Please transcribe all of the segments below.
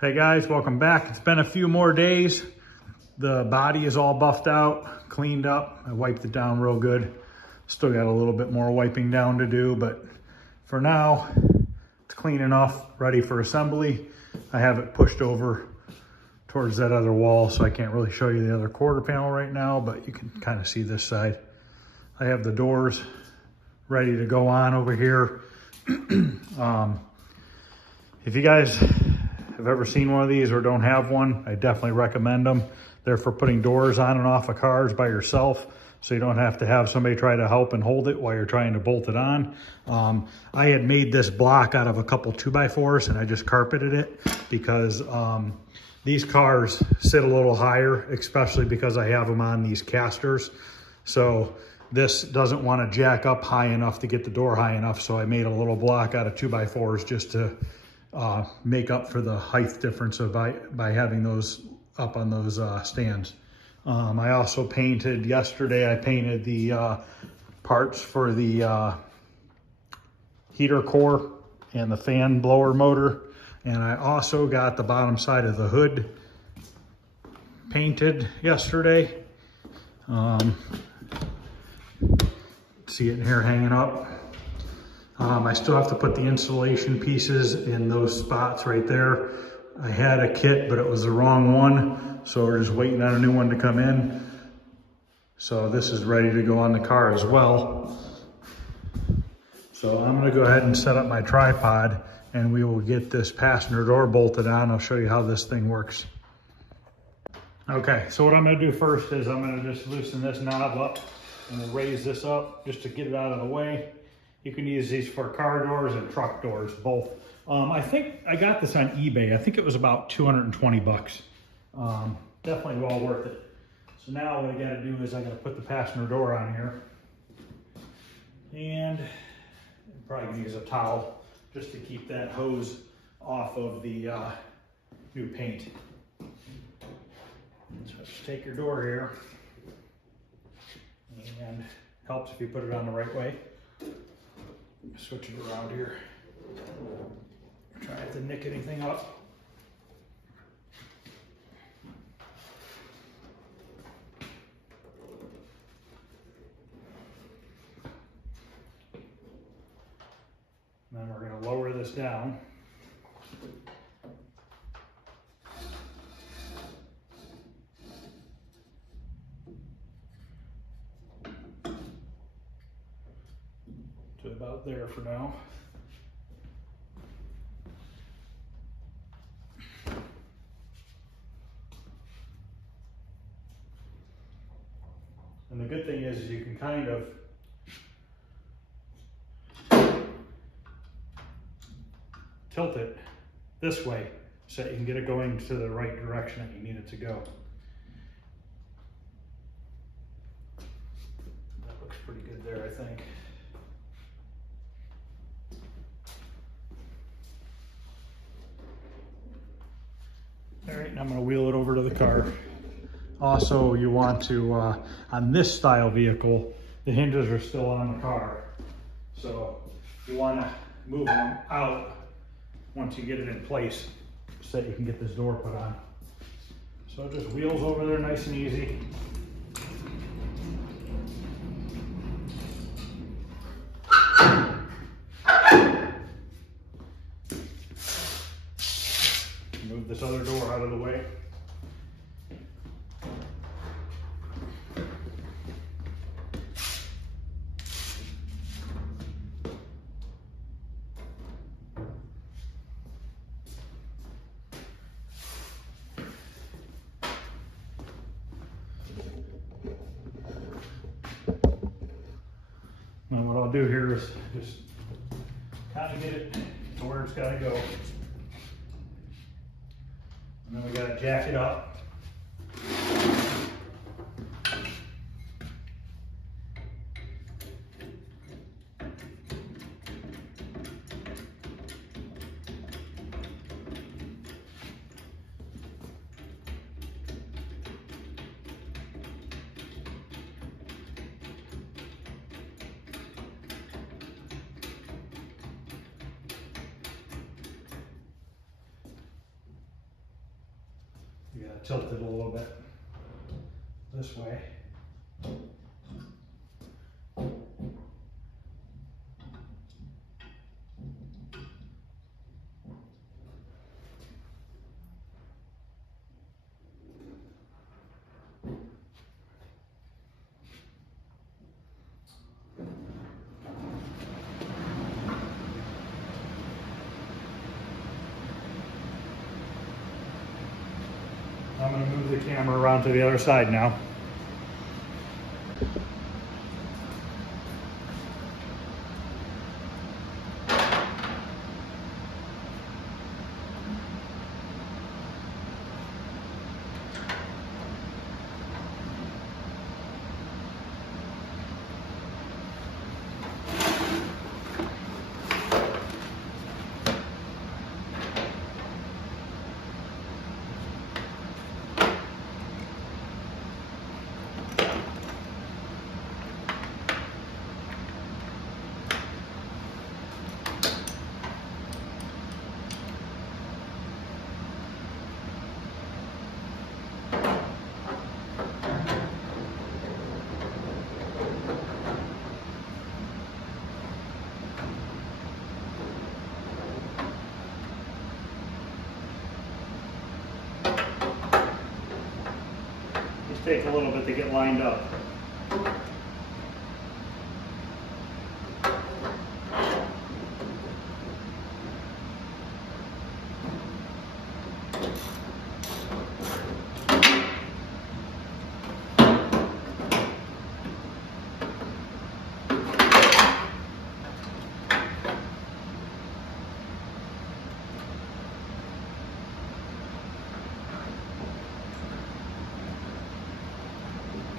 Hey guys, welcome back. It's been a few more days. The body is all buffed out, cleaned up. I wiped it down real good. Still got a little bit more wiping down to do, but for now, it's clean enough, ready for assembly. I have it pushed over towards that other wall, so I can't really show you the other quarter panel right now, but you can kind of see this side. I have the doors ready to go on over here. If you guys have ever seen one of these or don't have one, I definitely recommend them. They're for putting doors on and off of cars by yourself, so you don't have to have somebody try to help and hold it while you're trying to bolt it on. I had made this block out of a couple 2x4s and I just carpeted it because these cars sit a little higher, especially because I have them on these casters. So this doesn't want to jack up high enough to get the door high enough. So I made a little block out of 2x4s just to make up for the height difference by having those up on those stands. I also painted yesterday, I painted the parts for the heater core and the fan blower motor. And I also got the bottom side of the hood painted yesterday. See it in here hanging up. I still have to put the insulation pieces in those spots right there. I had a kit, but it was the wrong one. So we're just waiting on a new one to come in. So this is ready to go on the car as well. So I'm gonna go ahead and set up my tripod and we will get this passenger door bolted on. I'll show you how this thing works. Okay, so what I'm gonna do first is I'm gonna just loosen this knob up and we'll raise this up just to get it out of the way. You can use these for car doors and truck doors, both. I think I got this on eBay. I think it was about 220 bucks. Definitely well worth it. So now what I gotta do is I gotta put the passenger door on here. And I'm probably gonna use a towel just to keep that hose off of the new paint. So just take your door here. And helps if you put it on the right way. Switch it around here. Try not to nick anything up. And then we're going to lower this down. To about there for now. And the good thing is you can kind of tilt it this way so that you can get it going to the right direction that you need it to go. That looks pretty good there, I think. All right, I'm gonna wheel it over to the car. Also, you want to, on this style vehicle, the hinges are still on the car. So you wanna move them out once you get it in place so that you can get this door put on. So it just wheels over there nice and easy. Move this other door out of the way. Now what I'll do here is just kind of get it to where it's got to go. And then we got to jack it up. You gotta tilt it a little bit this way. I'm going to move the camera around to the other side now. Take a little bit to get lined up.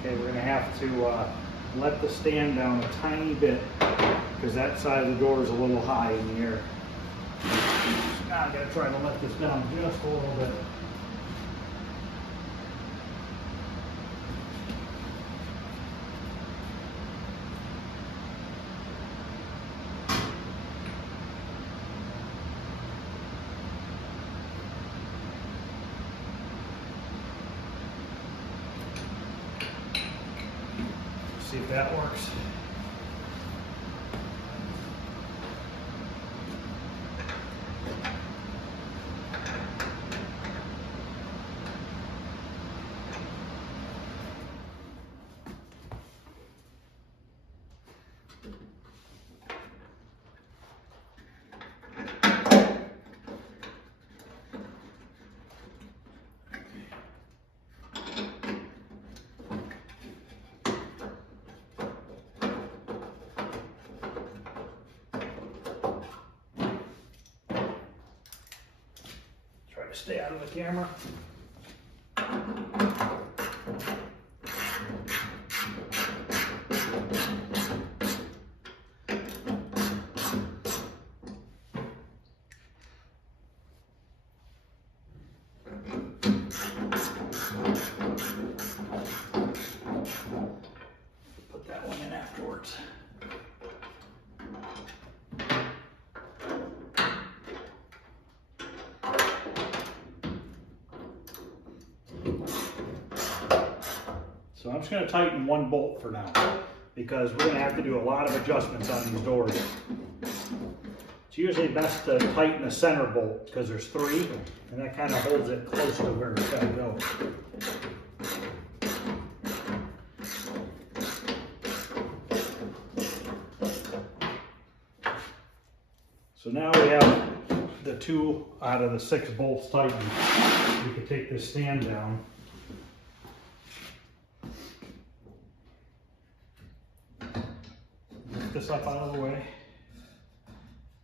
Okay, we're going to have to let the stand down a tiny bit because that side of the door is a little high in the air. Now I've got to try to let this down just a little bit. See if that works. Stay out of the camera. Put that one in afterwards. So I'm just going to tighten one bolt for now because we're going to have to do a lot of adjustments on these doors. It's usually best to tighten the center bolt because there's three and that kind of holds it close to where it's got to go. So now we have the 2 out of the 6 bolts tightened. We can take this stand down. Lift this up out of the way.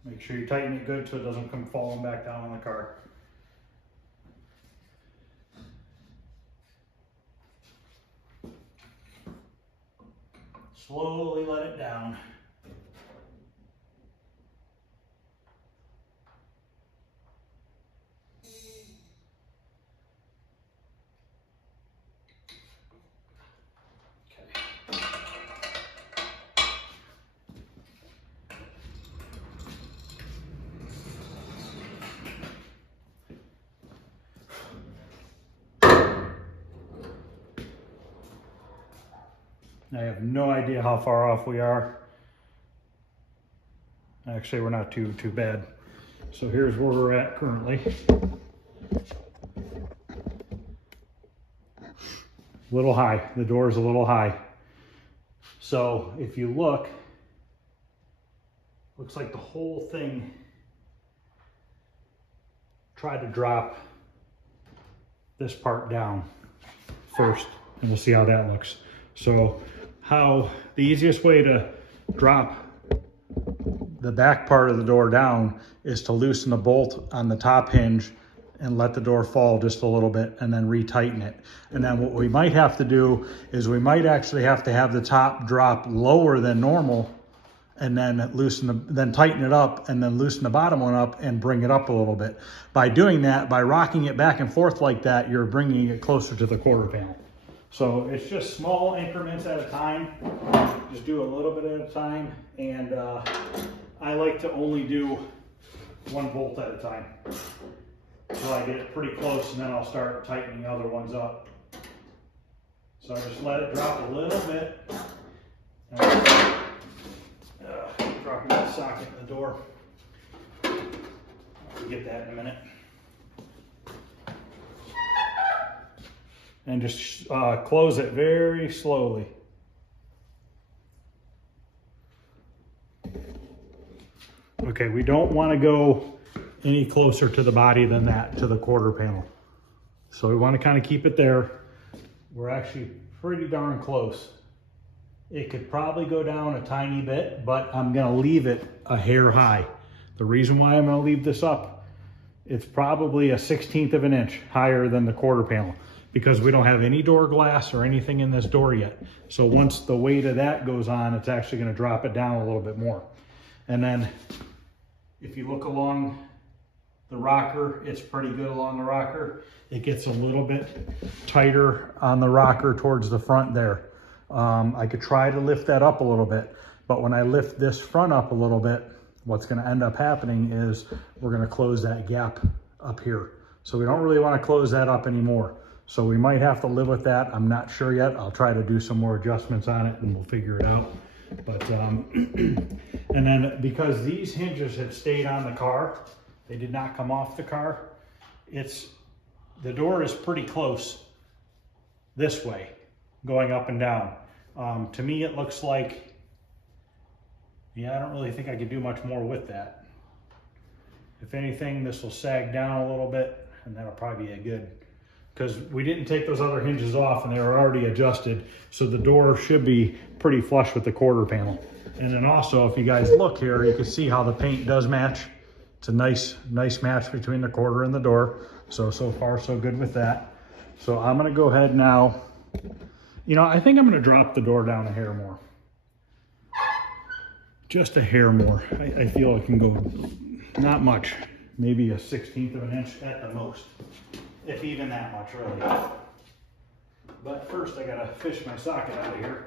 Make sure you tighten it good so it doesn't come falling back down on the car. Slowly let it down. I have no idea how far off we are. Actually, we're not too bad. So here's where we're at currently. A little high, the door is a little high. So if you look, looks like the whole thing tried to drop this part down first, and we'll see how that looks. So the easiest way to drop the back part of the door down is to loosen the bolt on the top hinge and let the door fall just a little bit and then retighten it. And then what we might have to do is we might actually have to have the top drop lower than normal and then then tighten it up and then loosen the bottom one up and bring it up a little bit. By doing that, by rocking it back and forth like that, you're bringing it closer to the quarter panel. So it's just small increments at a time. Just do a little bit at a time. And I like to only do one bolt at a time. So I get it pretty close and then I'll start tightening other ones up. So I just let it drop a little bit. Dropping that socket in the door. I'll get that in a minute. And just close it very slowly. Okay, we don't want to go any closer to the body than that, to the quarter panel. So we want to kind of keep it there. We're actually pretty darn close. It could probably go down a tiny bit, but I'm going to leave it a hair high. The reason why I'm going to leave this up, it's probably a 1/16 of an inch higher than the quarter panel because we don't have any door glass or anything in this door yet. So once the weight of that goes on, it's actually going to drop it down a little bit more. And then if you look along the rocker, it's pretty good along the rocker. It gets a little bit tighter on the rocker towards the front there. I could try to lift that up a little bit, but when I lift this front up a little bit, what's going to end up happening is we're going to close that gap up here. So we don't really want to close that up anymore. So we might have to live with that. I'm not sure yet. I'll try to do some more adjustments on it and we'll figure it out. But, and then because these hinges had stayed on the car, they did not come off the car. The door is pretty close this way, going up and down. To me, it looks like, yeah, I don't really think I could do much more with that. If anything, this will sag down a little bit and that'll probably be a good, because we didn't take those other hinges off and they were already adjusted. So the door should be pretty flush with the quarter panel. And then also, if you guys look here, you can see how the paint does match. It's a nice match between the quarter and the door. So far, so good with that. So I'm gonna go ahead now. You know, I think I'm gonna drop the door down a hair more. Just a hair more. I feel it can go not much, maybe a 1/16 of an inch at the most, if even that much really. But first I gotta fish my socket out of here.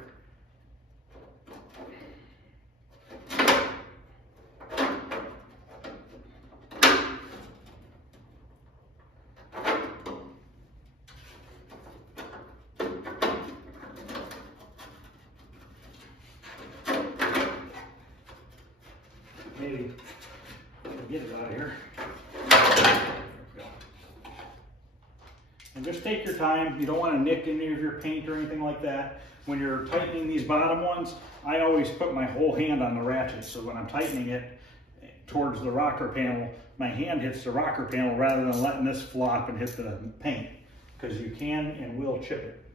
Maybe get it out of here. And just take your time. You don't want to nick any of your paint or anything like that. When you're tightening these bottom ones, I always put my whole hand on the ratchet. So when I'm tightening it towards the rocker panel, my hand hits the rocker panel rather than letting this flop and hit the paint, because you can and will chip it.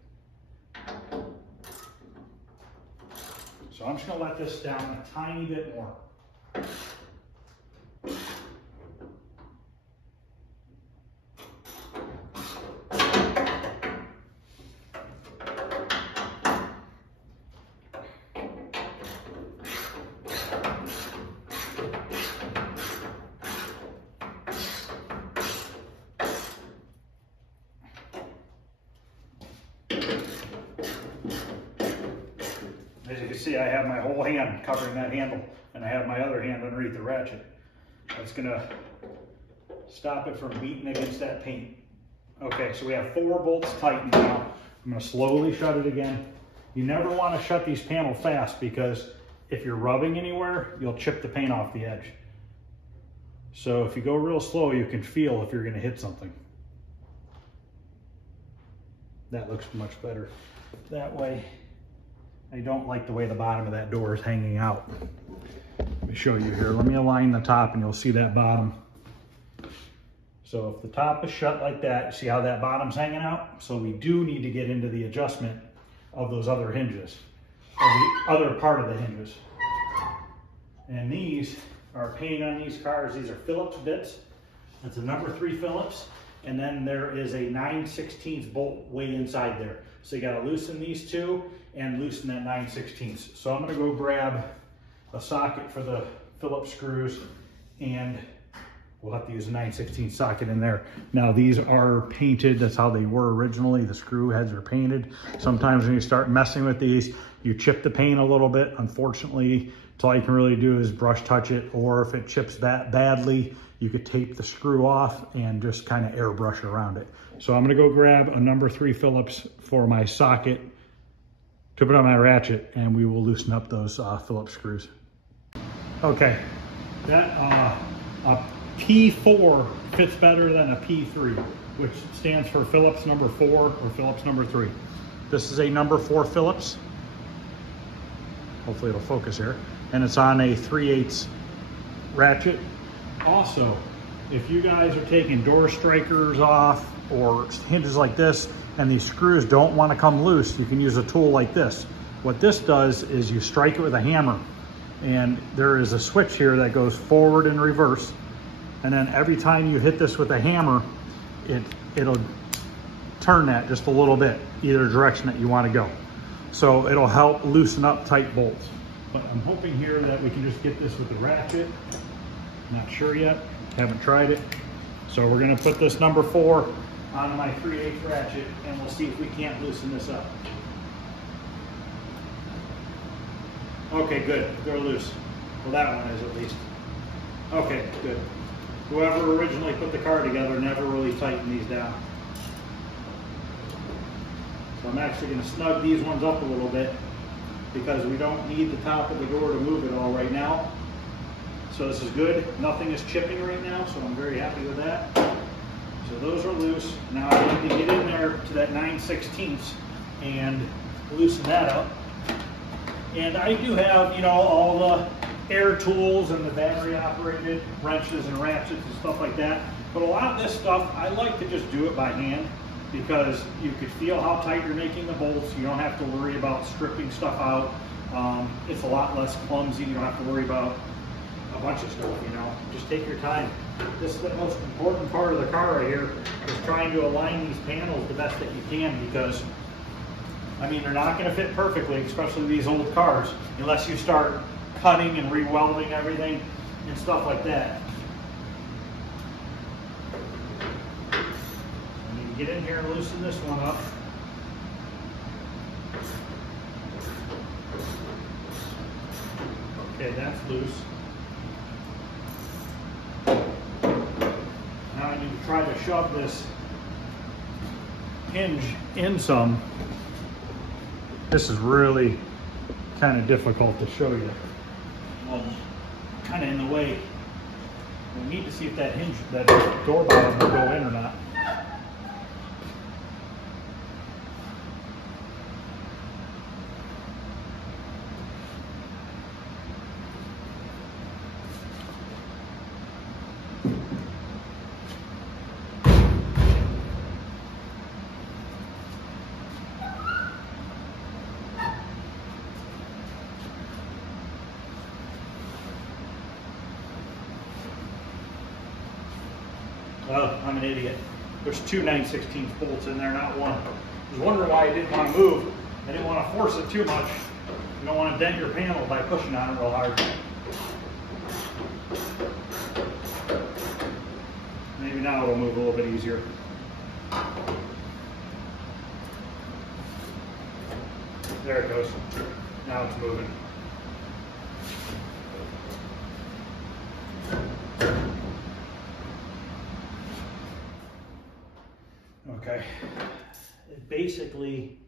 So I'm just going to let this down a tiny bit more. As you can see, I have my whole hand covering that handle, and I have my other hand underneath the ratchet. That's gonna stop it from beating against that paint. Okay, so we have 4 bolts tightened now. I'm gonna slowly shut it again, You never want to shut these panels fast because if you're rubbing anywhere, you'll chip the paint off the edge. So if you go real slow, you can feel if you're going to hit something. That looks much better that way. I don't like the way the bottom of that door is hanging out. Let me show you here. Let me align the top and you'll see that bottom. So if the top is shut like that, see how that bottom's hanging out? So we do need to get into the adjustment of those other hinges, or the other part of the hinges. And these are paint on these cars. These are Phillips bits. That's a number 3 Phillips. And then there is a 9/16 bolt way inside there. So you gotta loosen these two and loosen that 9/16. So I'm gonna go grab a socket for the Phillips screws, and we'll have to use a 9/16 socket in there. Now these are painted, that's how they were originally. The screw heads are painted. Sometimes when you start messing with these, you chip the paint a little bit. Unfortunately, it's all you can really do is brush touch it, or if it chips that badly, you could tape the screw off and just kind of airbrush around it. So I'm gonna go grab a number 3 Phillips for my socket to put on my ratchet, and we will loosen up those Phillips screws. Okay, that a P4 fits better than a P3, which stands for Phillips number 4 or Phillips number 3. This is a number 4 Phillips. Hopefully it'll focus here. And it's on a 3/8 ratchet. Also, if you guys are taking door strikers off or hinges like this and these screws don't want to come loose, you can use a tool like this. What this does is you strike it with a hammer, and there is a switch here that goes forward and reverse. And then every time you hit this with a hammer, it'll turn that just a little bit, either direction that you want to go. So it'll help loosen up tight bolts. But I'm hoping here that we can just get this with the ratchet. Not sure yet, haven't tried it. So we're gonna put this number 4 on my 3/8 ratchet, and we'll see if we can't loosen this up. Okay, good, they're loose. Well, that one is at least. Okay, good. Whoever originally put the car together never really tightened these down. So I'm actually gonna snug these ones up a little bit because we don't need the top of the door to move at all right now. So this is good. Nothing is chipping right now, so I'm very happy with that. So those are loose. Now I need to get in there to that 9/16 and loosen that up. And I do have, you know, all the air tools and the battery operated wrenches and ratchets and stuff like that. But a lot of this stuff, I like to just do it by hand because you could feel how tight you're making the bolts. You don't have to worry about stripping stuff out. It's a lot less clumsy. You don't have to worry about a bunch of stuff, you know. Just take your time. This is the most important part of the car right here, is trying to align these panels the best that you can, because I mean, they're not going to fit perfectly, especially these old cars, unless you start cutting and re-welding everything and stuff like that. I need to get in here and loosen this one up. Okay, that's loose. Now I need to try to shove this hinge in some. This is really kind of difficult to show you. Kind of in the way. We need to see if that hinge, that door bottom will go in or not. Well, I'm an idiot. There's 2 9/16 bolts in there, not one. I was wondering why I didn't want to move. I didn't want to force it too much. You don't want to dent your panel by pushing on it real hard. Maybe now it'll move a little bit easier. There it goes. Now it's moving. Okay, it basically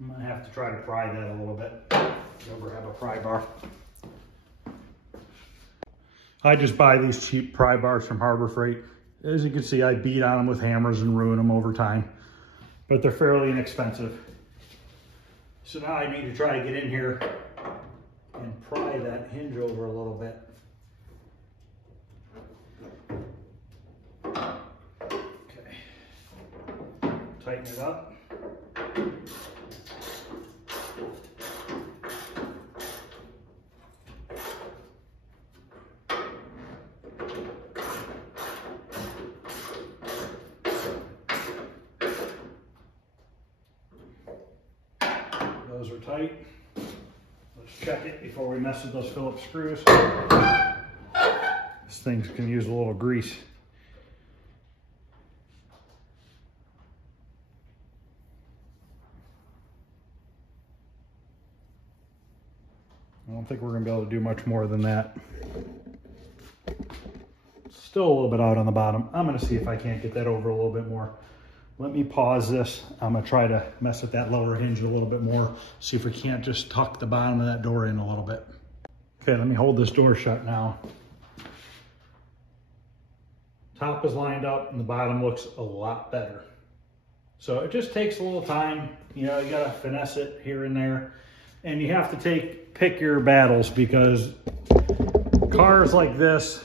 I'm gonna have to try to pry that a little bit. Go grab a pry bar. I just buy these cheap pry bars from Harbor Freight. As you can see, I beat on them with hammers and ruin them over time, but they're fairly inexpensive. So now I need to try to get in here and pry that hinge over a little bit. Okay, tighten it up. Those are tight. Let's check it before we mess with those Phillips screws. This thing can use a little grease. I don't think we're going to be able to do much more than that. Still a little bit out on the bottom. I'm going to see if I can't get that over a little bit more. Let me pause this. I'm gonna try to mess with that lower hinge a little bit more. See if we can't just tuck the bottom of that door in a little bit. Okay, let me hold this door shut now. Top is lined up and the bottom looks a lot better. So it just takes a little time. You know, you gotta finesse it here and there. And you have to pick your battles, because cars like this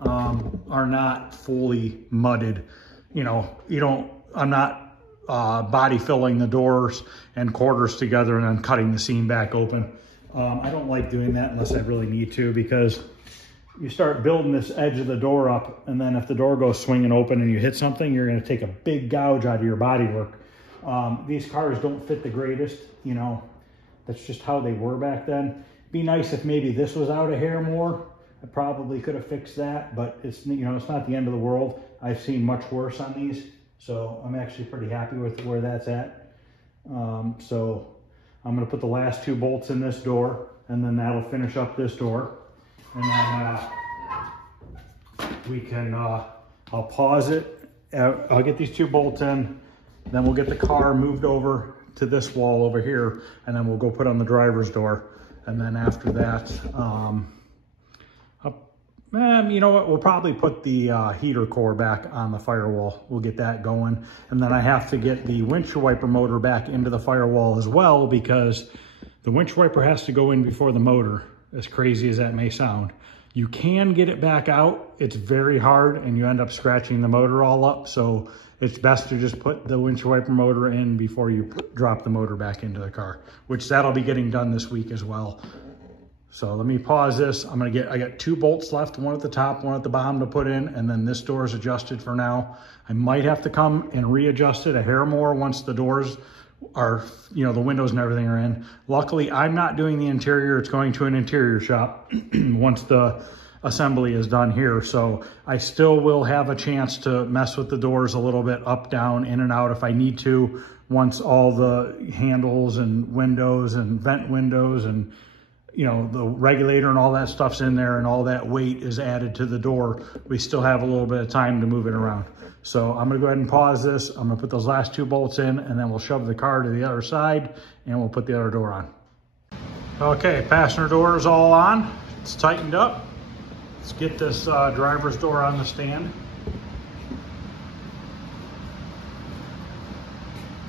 are not fully mudded. You know, I'm not body filling the doors and quarters together and then cutting the seam back open. I don't like doing that unless I really need to, because you start building this edge of the door up, and then if the door goes swinging open and you hit something, you're going to take a big gouge out of your bodywork. These cars don't fit the greatest, you know, that's just how they were back then. Be nice if maybe this was out a hair more. I probably could have fixed that, but it's, you know, it's not the end of the world. I've seen much worse on these. So I'm actually pretty happy with where that's at. So I'm going to put the last 2 bolts in this door, and then that'll finish up this door. And then we can, I'll pause it. I'll get these 2 bolts in, then we'll get the car moved over to this wall over here, and then we'll go put on the driver's door. And then after that, you know what, we'll probably put the heater core back on the firewall. We'll get that going. And then I have to get the windshield wiper motor back into the firewall as well, because the windshield wiper has to go in before the motor, as crazy as that may sound. You can get it back out. It's very hard, and you end up scratching the motor all up. So it's best to just put the windshield wiper motor in before you drop the motor back into the car, which that'll be getting done this week as well. So let me pause this. I got 2 bolts left, one at the top, one at the bottom to put in, and then this door is adjusted for now. I might have to come and readjust it a hair more once the doors are, you know, the windows and everything are in. Luckily, I'm not doing the interior. It's going to an interior shop once the assembly is done here. So I still will have a chance to mess with the doors a little bit, up, down, in and out if I need to, once all the handles and windows and vent windows and, you know, the regulator and all that stuff's in there and all that weight is added to the door. We still have a little bit of time to move it around. So I'm gonna go ahead and pause this. I'm gonna put those last 2 bolts in, and then we'll shove the car to the other side and we'll put the other door on. Okay, passenger door is all on. It's tightened up. Let's get this driver's door on the stand.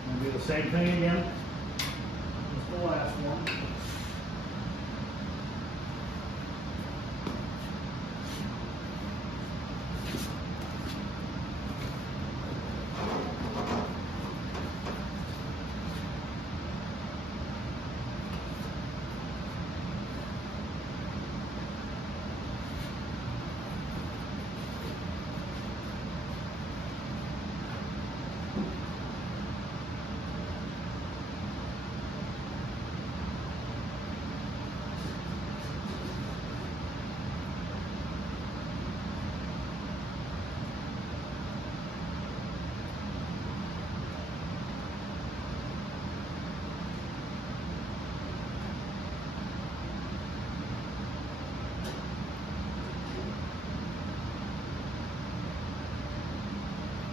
We'll do the same thing again as the last one.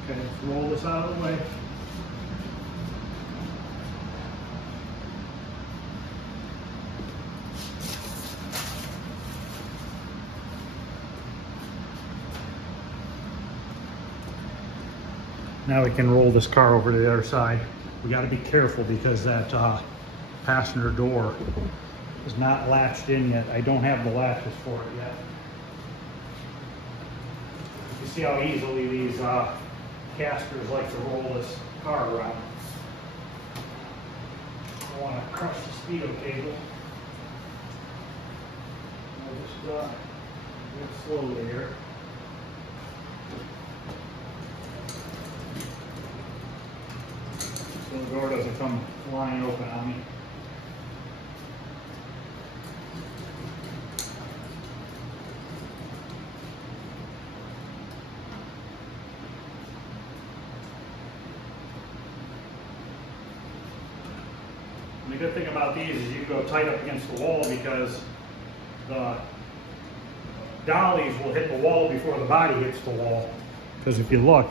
Okay, let's roll this out of the way. Now we can roll this car over to the other side. We got to be careful because that passenger door is not latched in yet. I don't have the latches for it yet. You see how easily these casters like to roll this car around. I want to crush the speedo cable. I'll just do it slowly here. So the door doesn't come flying open on me. And the good thing about these is you can go tight up against the wall because the dollies will hit the wall before the body hits the wall. Because if you look,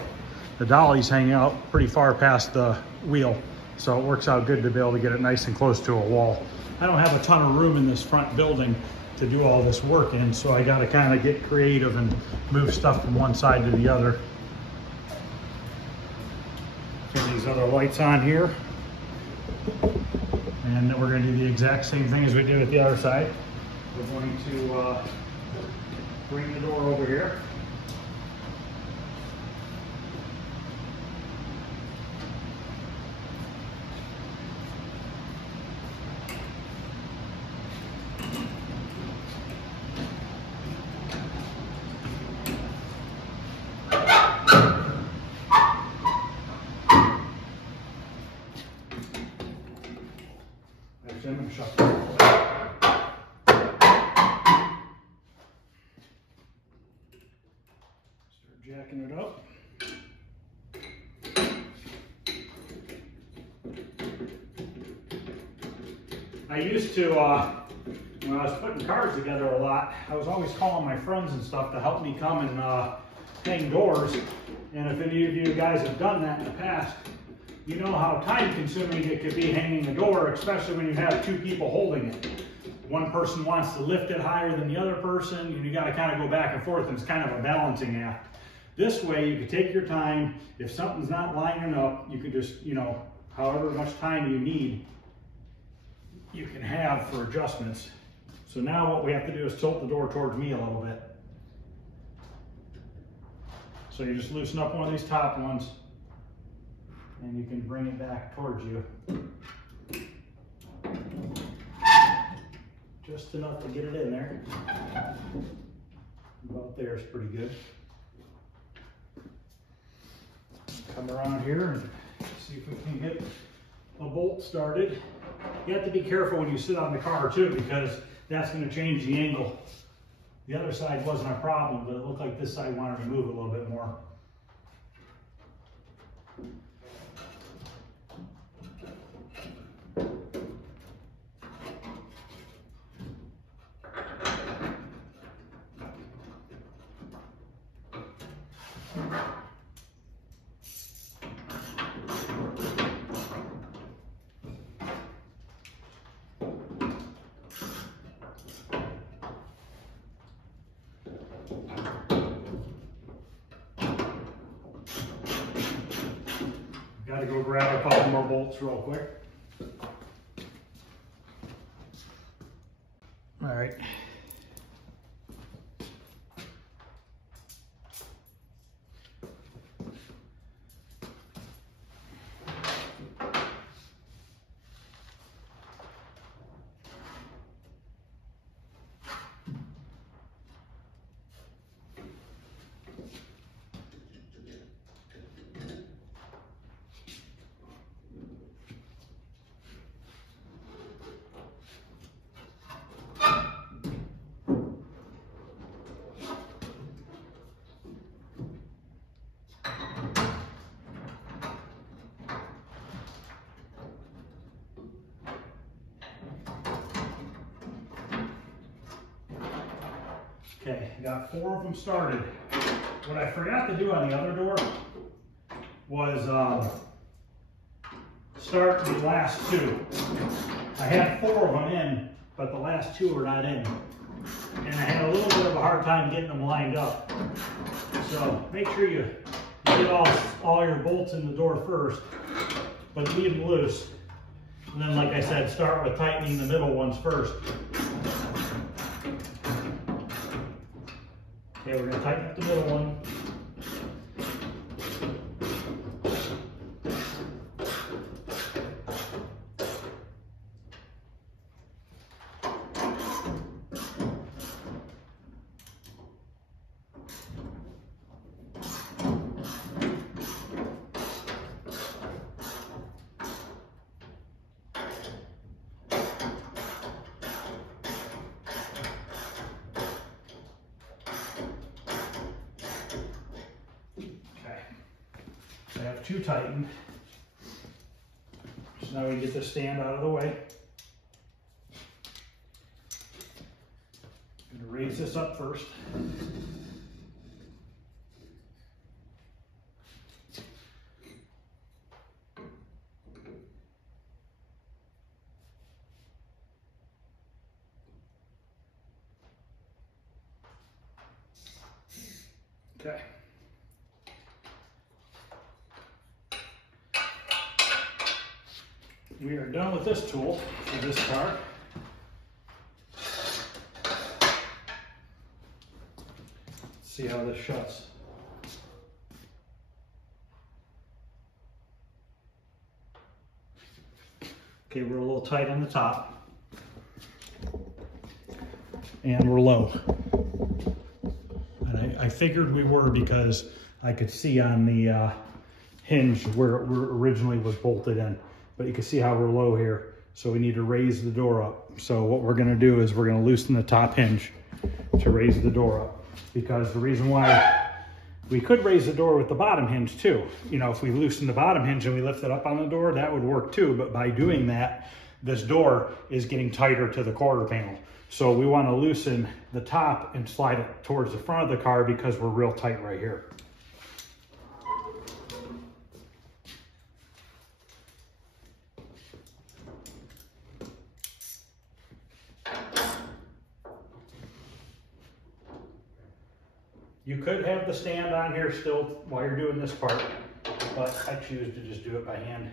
the dollies hang out pretty far past the wheel. So it works out good to be able to get it nice and close to a wall. I don't have a ton of room in this front building to do all this work in, so I got to kind of get creative and move stuff from one side to the other. Get these other lights on here. And then we're going to do the exact same thing as we did with the other side. We're going to bring the door over here. I'm going to shut the door. Start jacking it up. I used to, when I was putting cars together a lot, I was always calling my friends and stuff to help me come and hang doors. And if any of you guys have done that in the past, you know how time consuming it could be hanging the door, especially when you have two people holding it. One person wants to lift it higher than the other person, and you got to kind of go back and forth, and it's kind of a balancing act. This way, you can take your time. If something's not lining up, you can just, you know, however much time you need, you can have for adjustments. So now what we have to do is tilt the door towards me a little bit. So you just loosen up one of these top ones, and you can bring it back towards you. Just enough to get it in there. About there is pretty good. Come around here and see if we can get a bolt started. You have to be careful when you sit on the car too, because that's going to change the angle. The other side wasn't a problem, but it looked like this side wanted to move a little bit more. Got to go grab a couple more bolts real quick. All right. Okay, got 4 of them started. What I forgot to do on the other door was start the last 2. I had 4 of them in, but the last 2 are not in. And I had a little bit of a hard time getting them lined up. So make sure you get all your bolts in the door first, but leave them loose. And then, like I said, start with tightening the middle ones first. Okay, we're going to tighten up the middle one. I have two tightened. So now we get the stand out of the way. I'm going to raise this up first. Okay. We are done with this tool for this car. Let's see how this shuts. Okay, we're a little tight on the top. And we're low. And I figured we were because I could see on the hinge where it originally was bolted in. But you can see how we're low here. So we need to raise the door up. So what we're gonna do is we're gonna loosen the top hinge to raise the door up. Because the reason why we could raise the door with the bottom hinge too. You know, if we loosen the bottom hinge and we lift it up on the door, that would work too. But by doing that, this door is getting tighter to the quarter panel. So we wanna loosen the top and slide it towards the front of the car because we're real tight right here. You could have the stand on here still while you're doing this part, but I choose to just do it by hand.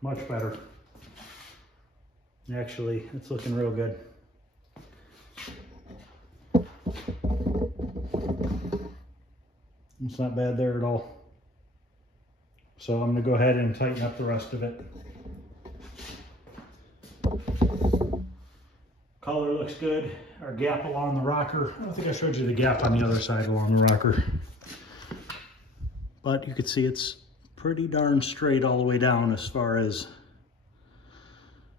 Much better. Actually, it's looking real good. It's not bad there at all. So I'm going to go ahead and tighten up the rest of it. Color looks good. Our gap along the rocker. I don't think I showed you the gap on the other side along the rocker. But you can see it's pretty darn straight all the way down as far as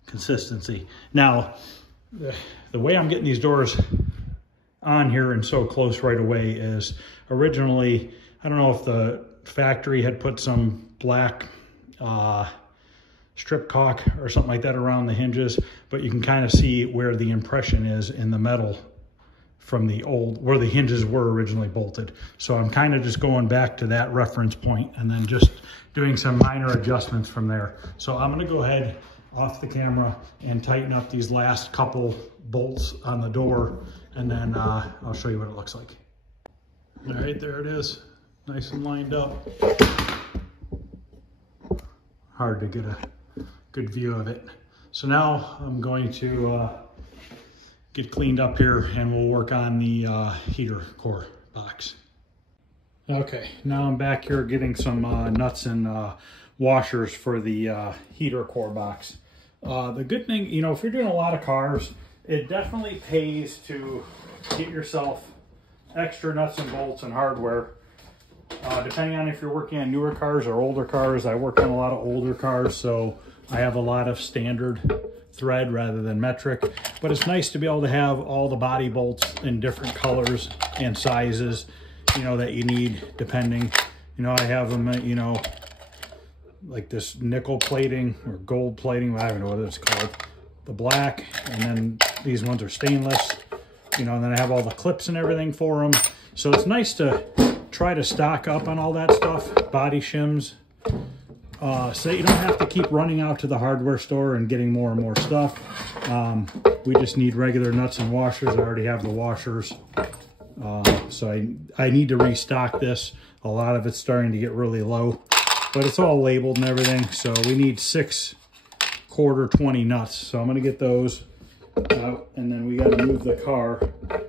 consistency. Now, the way I'm getting these doors on here and so close right away is originally, I don't know if the factory had put some black strip caulk or something like that around the hinges, but you can kind of see where the impression is in the metal from the old, where the hinges were originally bolted. So I'm kind of just going back to that reference point and then just doing some minor adjustments from there. So I'm gonna go ahead off the camera and tighten up these last couple bolts on the door, and then I'll show you what it looks like. All right, there it is, nice and lined up. Hard to get a good view of it. So now I'm going to get cleaned up here and we'll work on the heater core box. Okay, now I'm back here getting some nuts and washers for the heater core box. The good thing, you know, if you're doing a lot of cars, it definitely pays to get yourself extra nuts and bolts and hardware. Depending on if you're working on newer cars or older cars. I work on a lot of older cars, so I have a lot of standard thread rather than metric. But it's nice to be able to have all the body bolts in different colors and sizes, you know, that you need depending. You know, I have them, you know, like this nickel plating or gold plating, I don't know what it's called, the black, and then these ones are stainless, you know, and then I have all the clips and everything for them. So it's nice to try to stock up on all that stuff, body shims, so you don't have to keep running out to the hardware store and getting more and more stuff. We just need regular nuts and washers. I already have the washers. So I need to restock this. A lot of it's starting to get really low, but it's all labeled and everything. So we need 6 quarter 20 nuts. So I'm gonna get those out, and then we gotta move the car.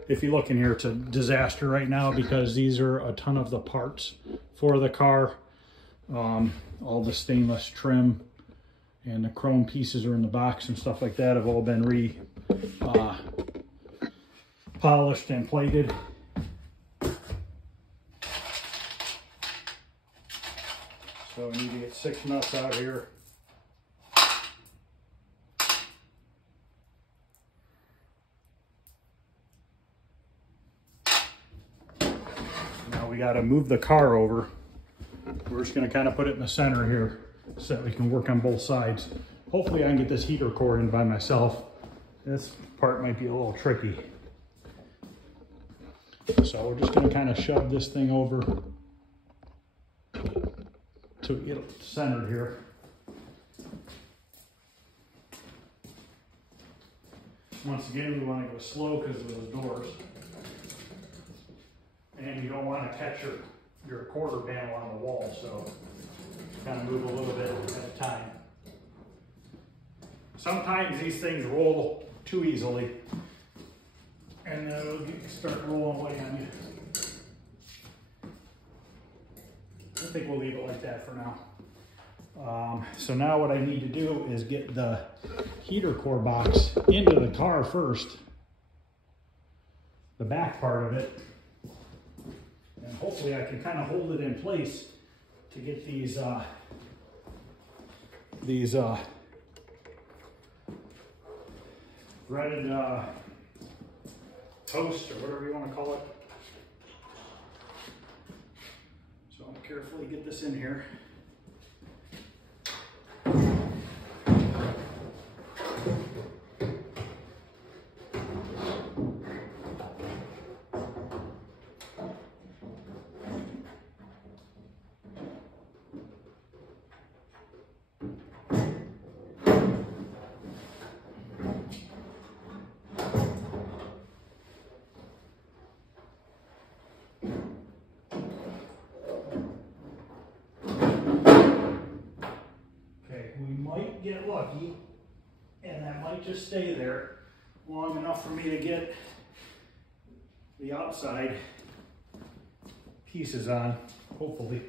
If you look in here, it's a disaster right now because these are a ton of the parts for the car. All the stainless trim and the chrome pieces are in the box and stuff like that have all been polished and plated. So we need to get 6 nuts out here. Now we got to move the car over. We're just going to kind of put it in the center here so that we can work on both sides. Hopefully I can get this heater cord in by myself. This part might be a little tricky. So we're just going to kind of shove this thing over to get it centered here. Once again, we want to go slow because of those doors. And you don't want to catch your quarter panel on the wall, so kind of move a little bit at a time. Sometimes these things roll too easily, and then it'll start rolling away on you. I think we'll leave it like that for now. So now what I need to do is get the heater core box into the car first, the back part of it, and hopefully I can kind of hold it in place to get these threaded posts or whatever you want to call it. So I'll carefully get this in here. Get lucky, and that might just stay there long enough for me to get the outside pieces on, hopefully.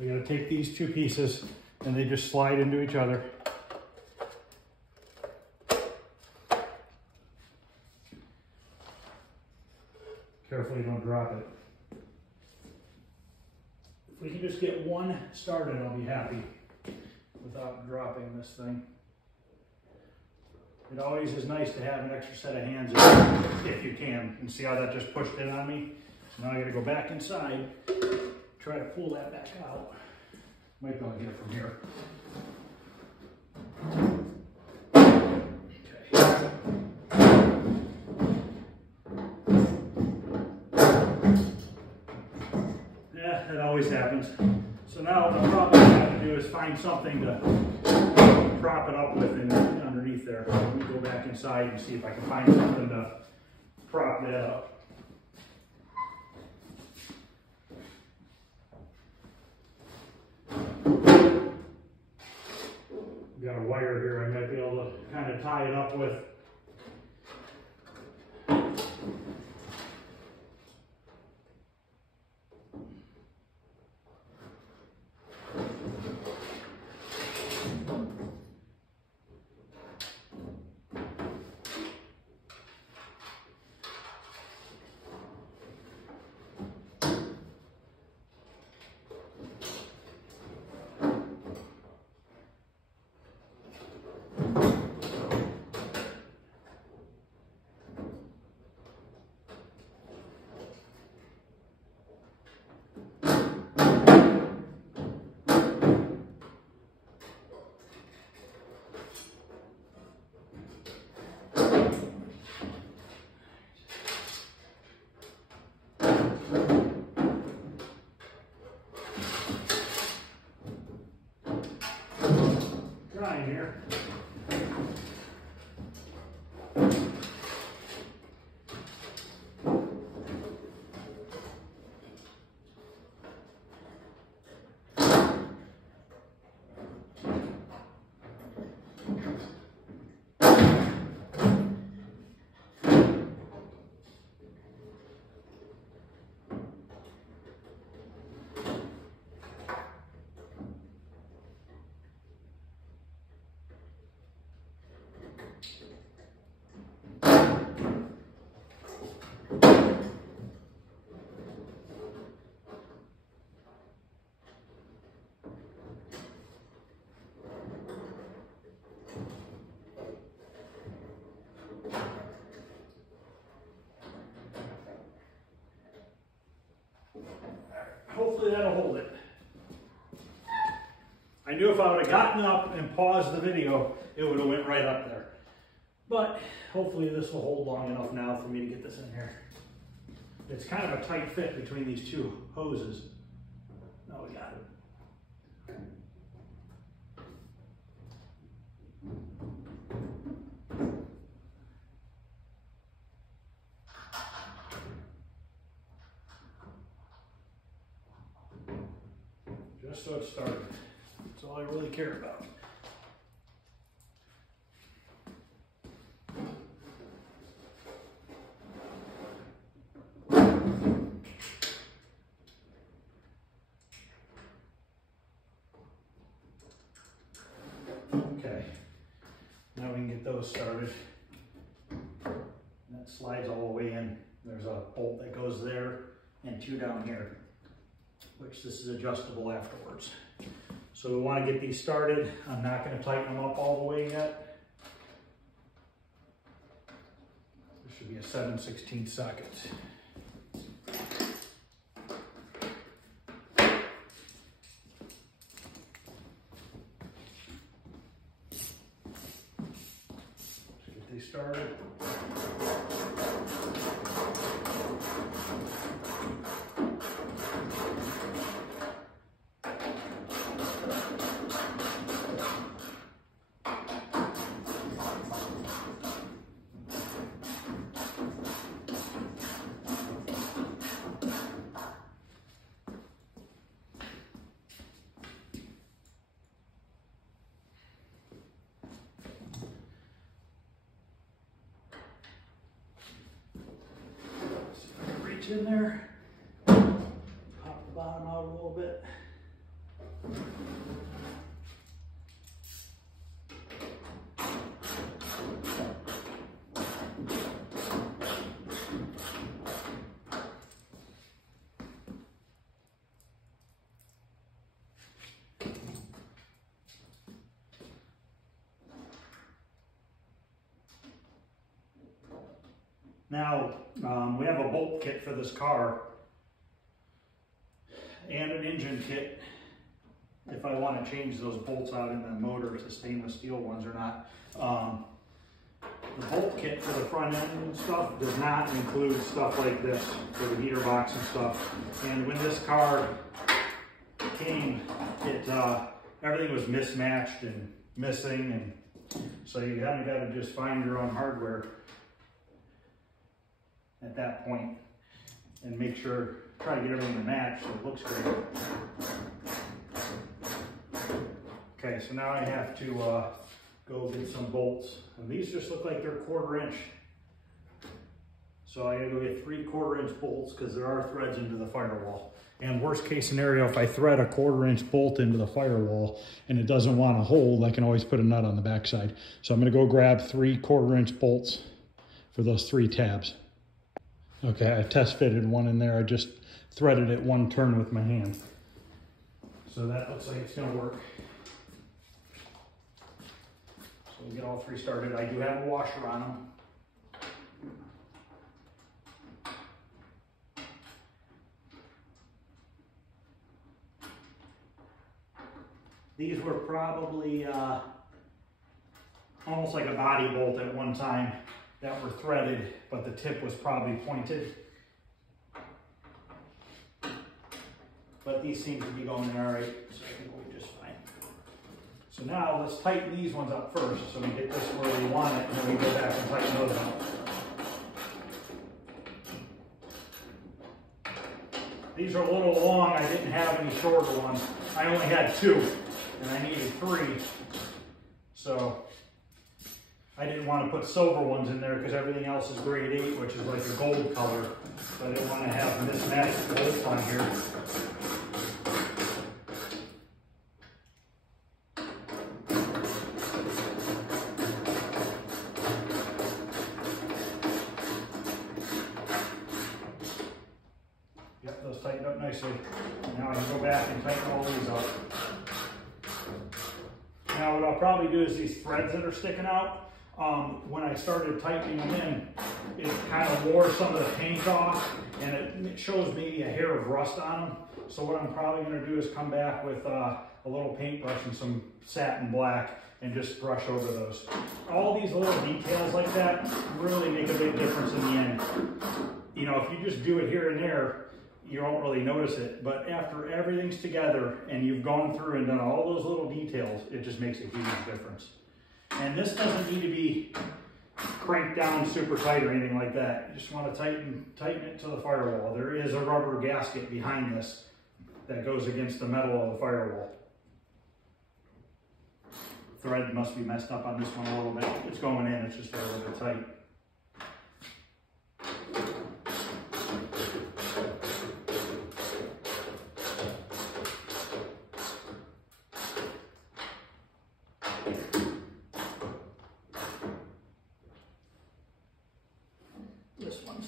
We got to take these 2 pieces and they just slide into each other. Carefully, don't drop it. If we can just get one started, I'll be happy without dropping this thing. It always is nice to have an extra set of hands if you can. And see how that just pushed in on me? So now I got to go back inside, try to pull that back out. Might be able to get it from here. That always happens. So now what I'm probably going to have to do is find something to prop it up with underneath there. Let me go back inside and see if I can find something to prop that up. We've got a wire here I might be able to kind of tie it up with. time here. Hopefully that'll hold it. I knew if I would have gotten up and paused the video, it would have went right up there. But hopefully this will hold long enough now for me to get this in here. It's kind of a tight fit between these two hoses. Now we got it. Just so it started. That's all I really care about. Okay, now we can get those started. That slides all the way in. There's a bolt that goes there and two down here, which this is adjustable afterwards. So we want to get these started. I'm not going to tighten them up all the way yet. This should be a 7/16 socket. Let's get these started. In there, pop the bottom out a little bit. Now, we have a bolt kit for this car and an engine kit if I want to change those bolts out in the motor to stainless steel ones or not. The bolt kit for the front end and stuff does not include stuff like this for the heater box and stuff. And when this car came, everything was mismatched and missing, and so you kind of got to just find your own hardware at that point and make sure, try to get everything to match so it looks great. Okay, so now I have to go get some bolts. And these just look like they're 1/4 inch. So I gotta go get 3/4 inch bolts because there are threads into the firewall. And worst case scenario, if I thread a 1/4 inch bolt into the firewall and it doesn't want to hold, I can always put a nut on the backside. So I'm gonna go grab 3/4 inch bolts for those 3 tabs. Okay, I test fitted one in there. I just threaded it 1 turn with my hand. So that looks like it's gonna work. So we'll get all 3 started. I do have a washer on them. These were probably almost like a body bolt at one time that were threaded, but the tip was probably pointed. But these seem to be going in all right, so I think we'll be just fine. So now let's tighten these ones up first so we get this where we want it, and then we go back and tighten those up. These are a little long. I didn't have any shorter ones. I only had 2, and I needed 3. So I didn't want to put silver ones in there because everything else is grade 8, which is like a gold color. So I didn't want to have mismatched bolts on here. Yep, those tightened up nicely. Now I can go back and tighten all these up. Now what I'll probably do is these threads that are sticking out, when I started tightening them in, it kind of wore some of the paint off, and it shows maybe a hair of rust on them. So what I'm probably going to do is come back with a little paintbrush and some satin black and just brush over those. All these little details like that really make a big difference in the end. You know, if you just do it here and there, you don't really notice it, but after everything's together and you've gone through and done all those little details, it just makes a huge difference. And this doesn't need to be cranked down super tight or anything like that. You just want to tighten it to the firewall. There is a rubber gasket behind this that goes against the metal of the firewall. Thread must be messed up on this one a little bit. It's going in, it's just a little bit tight.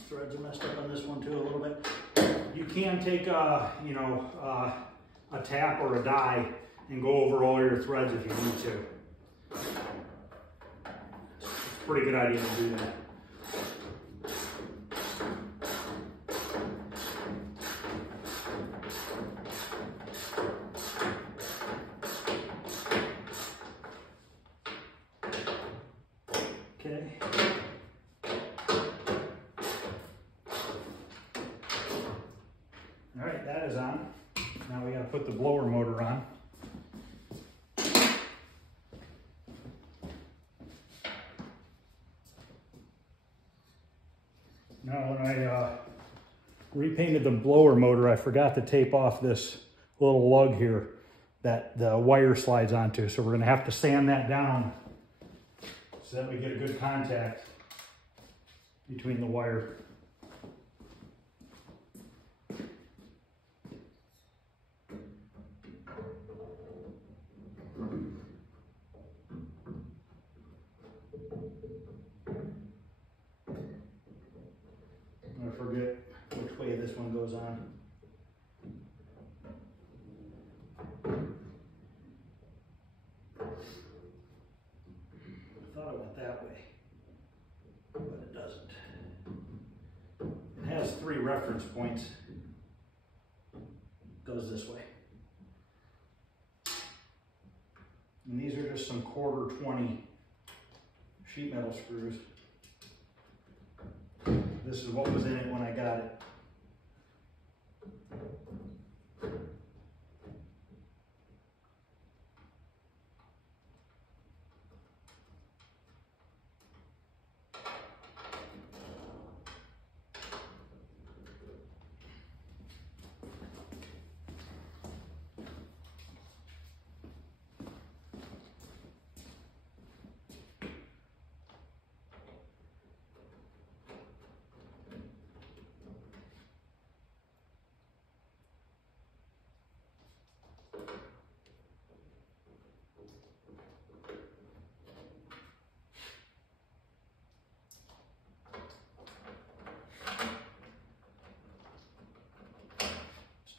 Threads are messed up on this one too a little bit. You can take a tap or a die and go over all your threads if you need to. It's a pretty good idea to do that. Okay. All right, that is on. Now we got to put the blower motor on. Now when I repainted the blower motor, I forgot to tape off this little lug here that the wire slides onto. So we're going to have to sand that down so that we get a good contact between the wire. I forget which way this one goes on. I thought it went that way, but it doesn't. It has 3 reference points. It goes this way. And these are just some 1/4-20 sheet metal screws. This is what was in it when I got it.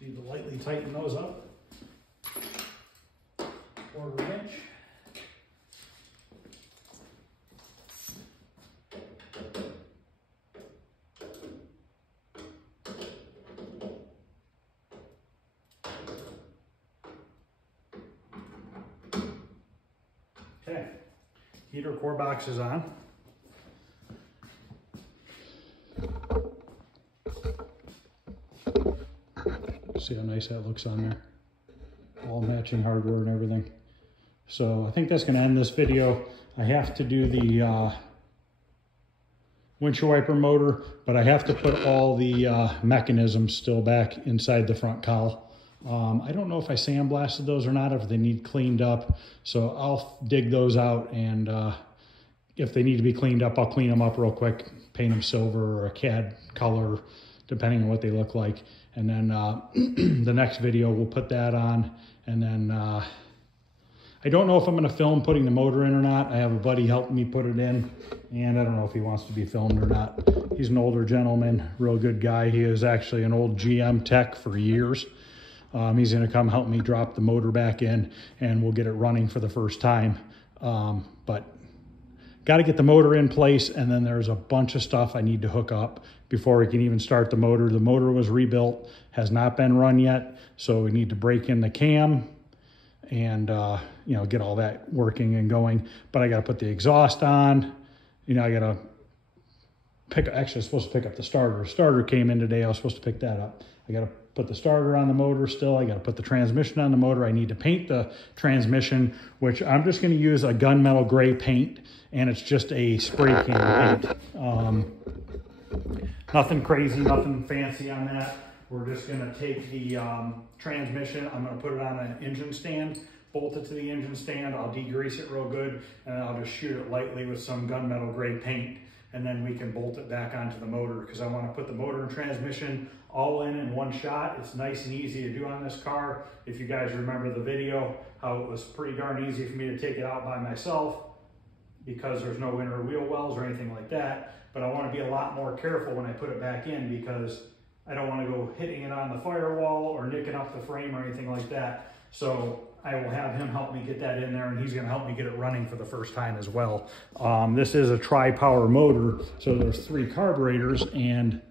Need to lightly tighten those up. 1/4 inch. Okay, heater core box is on. See how nice that looks on there. All matching hardware and everything. So I think that's going to end this video. I have to do the windshield wiper motor, but I have to put all the mechanisms still back inside the front cowl. I don't know if I sandblasted those or not, if they need cleaned up. So I'll dig those out, and if they need to be cleaned up, I'll clean them up real quick, paint them silver or a CAD color, depending on what they look like. And then the next video, we'll put that on. And then I don't know if I'm going to film putting the motor in or not. I have a buddy helping me put it in, and I don't know if he wants to be filmed or not. He's an older gentleman, real good guy. He is actually an old GM tech for years. He's going to come help me drop the motor back in, and we'll get it running for the first time. But got to get the motor in place, and then there's a bunch of stuff I need to hook up before we can even start the motor. The motor was rebuilt, has not been run yet, so we need to break in the cam and you know, get all that working and going. But I got to put the exhaust on. You know, I got to actually I was supposed to pick up the starter. Starter came in today. I was supposed to pick that up. I got to put the starter on the motor still. I got to put the transmission on the motor. I need to paint the transmission, which I'm just going to use a gunmetal gray paint, and it's just a spray can paint. Nothing crazy, nothing fancy on that. We're just going to take the transmission. I'm going to put it on an engine stand, bolt it to the engine stand. I'll degrease it real good, and then I'll just shoot it lightly with some gunmetal gray paint, and then we can bolt it back onto the motor, because I want to put the motor and transmission all in one shot. It's nice and easy to do on this car. If you guys remember the video, how it was pretty darn easy for me to take it out by myself because there's no inner wheel wells or anything like that. But I want to be a lot more careful when I put it back in, because I don't want to go hitting it on the firewall or nicking up the frame or anything like that. So I will have him help me get that in there, and he's going to help me get it running for the first time as well. This is a tri-power motor, so there's 3 carburetors, and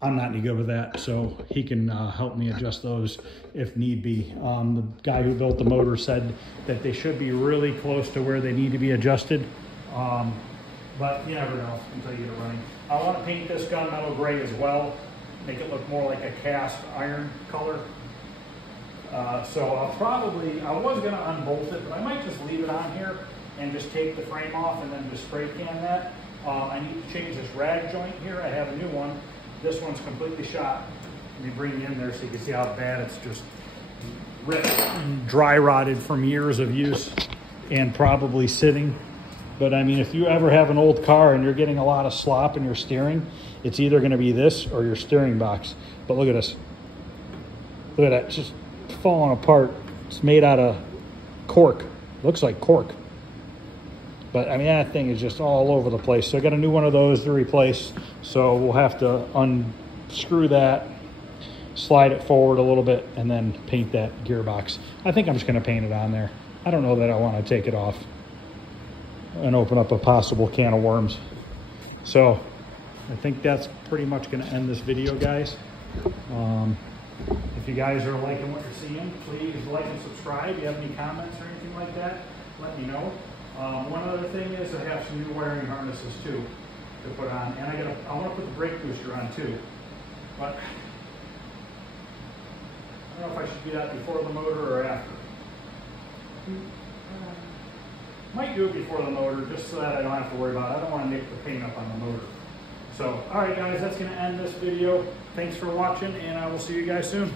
I'm not any good with that, so he can help me adjust those if need be. The guy who built the motor said that they should be really close to where they need to be adjusted, but you never know until you get it running. I want to paint this gunmetal gray as well, make it look more like a cast iron color. So I'll probably, I was going to unbolt it, but I might just leave it on here and just take the frame off and then just spray can that. I need to change this rag joint here. I have a new one. This one's completely shot. Let me bring it in there so you can see how bad it's just ripped and dry rotted from years of use and probably sitting. But I mean, if you ever have an old car and you're getting a lot of slop in your steering, it's either going to be this or your steering box. But look at this. Look at that. It's just falling apart. It's made out of cork. Looks like cork. But I mean, that thing is just all over the place. So I got a new one of those to replace. So we'll have to unscrew that, slide it forward a little bit, and then paint that gearbox. I think I'm just going to paint it on there. I don't know that I want to take it off and open up a possible can of worms. So I think that's pretty much going to end this video, guys. If you guys are liking what you're seeing, please like and subscribe. If you have any comments or anything like that, let me know. One other thing is I have some new wiring harnesses too to put on, and I want to put the brake booster on too. But I don't know if I should do that before the motor or after. Might do it before the motor, just so that I don't have to worry about it. I don't want to nick the paint up on the motor. So, all right, guys, that's going to end this video. Thanks for watching, and I will see you guys soon.